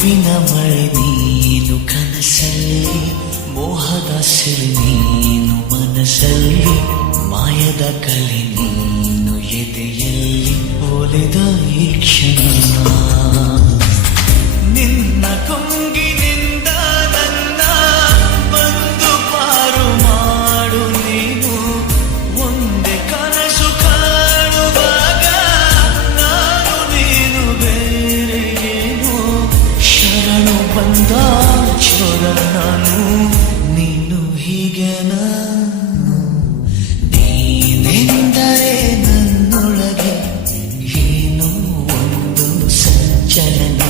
ಹೂವಿನ ಮಳೆ ನೀನು ಕನಸಲ್ಲಿ, ಮೋಹದ ಸಿರಿ ನೀನು ಮನಸ್ಸಲ್ಲಿ, ಮಾಯದ ಕಲೆ ನೀನು ಎದೆಯಲ್ಲಿ ಒಲಿದ ಈ ಕ್ಷಣ. ನಿನ್ನ ಕೊಂಗಿನಿಂದ ನನ್ನ ಬಂದು ಪಾರು ಮಾಡು ನೀನು. ಒಂದೇ ಕನಸು ಕಾಣುವಾಗ ನಾನು ನೀನು ಬೇರೆ ಏನು. ಶರಣು ಬಂದ ಚೋರ ನಾನು, ನೀನು ಹೀಗೆ ನಾನು. ನೀನೆಂದರೆ ನನ್ನೊಳಗೆ ಏನೋ ಒಂದು ಸಂಚಲನ.